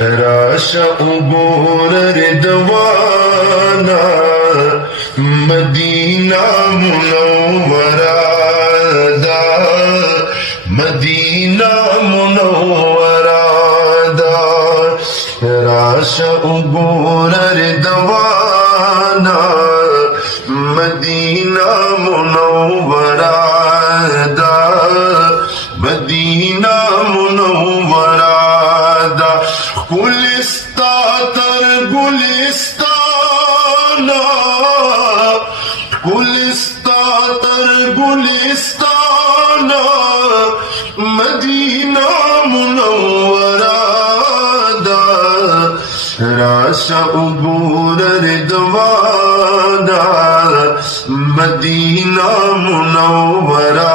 Rasha उबोर रिदवाना Medina Munawwara दा Medina Munawwara दा Rasha उबोर रिदवाना Medina Munawwara दा मदीना मुनव्वरा दा गुलिस्ता तर गुलिस्ताना गुलिस्ता तर गुलिस्ताना मदीना मुनव्वरा दा राशा उबूर रिदवाना मदीना मुनव्वरा